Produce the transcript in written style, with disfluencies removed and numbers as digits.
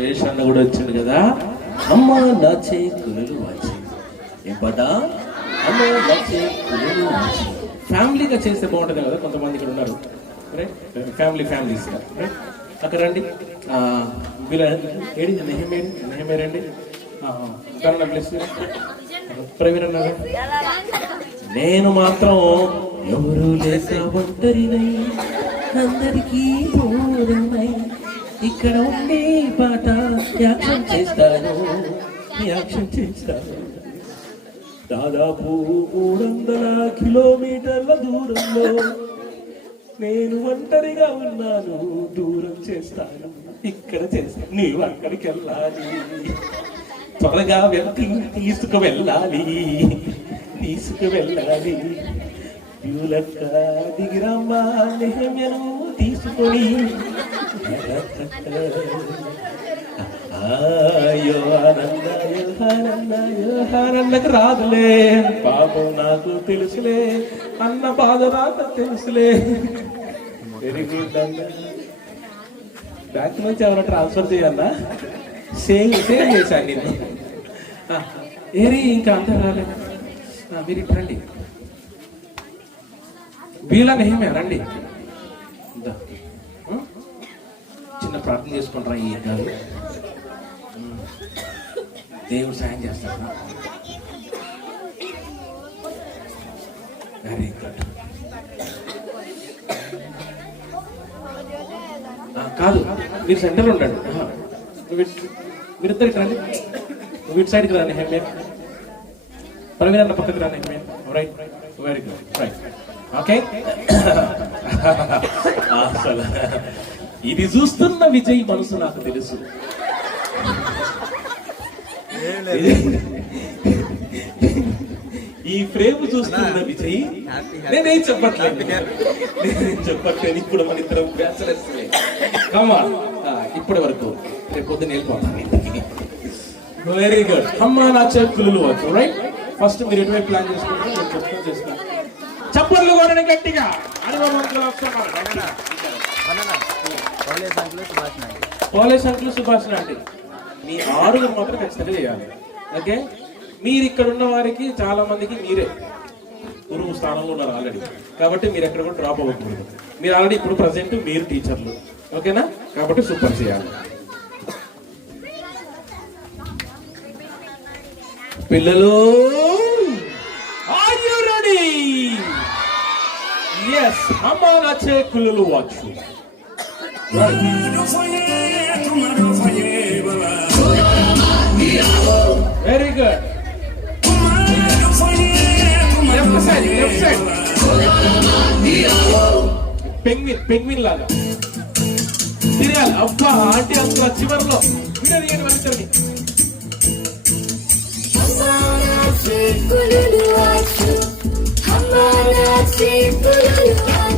సురేష్ అన్న కూడా వచ్చాడు కదా. అమ్మ నాచే కులలు వాచి ఏం పదా, అమ్మ నాచే కులలు వాచి. ఫ్యామిలీగా చేస్తే బాగుంటుంది కదా. కొంతమంది ఇక్కడ ఉన్నారు ఫ్యామిలీస్ అక్కడ రండి. ఏడి నెహమే రండి. ప్రవీణ్ అన్నారు. నేను మాత్రం ఎవరు లేక ఒంటరినై అందరికీ దూరమై ఇక్కడ ఉండే పాట యాక్షన్ చేస్తాను. దాదాపు 300 కిలోమీటర్ల దూరంలో నేను ఒంటరిగా ఉన్నాను. దూరం చేస్తాను, ఇక్కడ చేస్తాను. నీవు అక్కడికి వెళ్ళాలి, త్వరగా తీసుకువెళ్ళాలి. ప్యూలక్క దిగిరమ్మా నెహమ్యను తీసుకొని. యోహానన్నకు రాదులే పాపం, నాకు తెలుసులే అన్న బాధ నాకు తెలుసులే. వెరీ గుడ్ అన్న. బ్యాంక్ నుంచి ఎవరైనా ట్రాన్స్ఫర్ చేయన్నా? సేవ్ చేశాను నేను. ఏరి ఇంకా అంతా రాలేదు. మీరు ఇటు రండి. వీళ్ళ నేమే రండి. చిన్న ప్రార్థన చేసుకుంటారా? ఈ గారు దేవుడు సాయం చేస్తారా? Very good. కాదు, మీరు సెంటర్ ఉండండి. మీరిద్దరికి రండి. వీటి సైడ్కి రాని హెమ్మే. ప్రవీణ్ అన్న పక్కకి రాని హెమ్మే. Right, very good, right, okay. అసలు ఇది చూస్తున్న విజయ్ మనసు నాకు తెలుసు. ఈ ఫ్రేమ్ చూస్తున్న విజయ్ నేనేం చెప్పట్లేదు. ఇప్పుడు మన ఇద్దరం బ్యాచలర్స్. ఇప్పటి వరకు రేపు పొద్దున వెళ్ళిపోతాను. Very good. అమ్మ నా చెక్కులు వచ్చు. రైట్, ఫస్ట్ మీరు ఎటువైపు ప్లాన్ చేసుకుంటారు? చప్పట్లు కొనని గట్టిగా. పోలీస్ అంకులు సుభాష్ నాటి మీ 6 మాత్రం ఖచ్చితంగా చేయాలి. ఓకే, మీరు ఇక్కడ ఉన్న వారికి చాలా మందికి మీరే గురువు స్థానంలో ఉన్నారు ఆల్రెడీ. కాబట్టి మీరు ఎక్కడ కూడా డ్రాప్ అవ్వకూడదు. మీరు ఆల్రెడీ ఇప్పుడు ప్రజెంట్ మీరు టీచర్లు, ఓకేనా? కాబట్టి సూపర్ చేయాలి. పిల్లలు, ఆర్ యు రెడీ? yes, అమ్మ నచ్చే కుళ్ళు వచ్చు. Very good. Left side penguin లాగా తిరగాలి. అబ్బా, ఆంటీ అంత చివరిలో వినది. Kullulu achu, hamara se kullulu achu.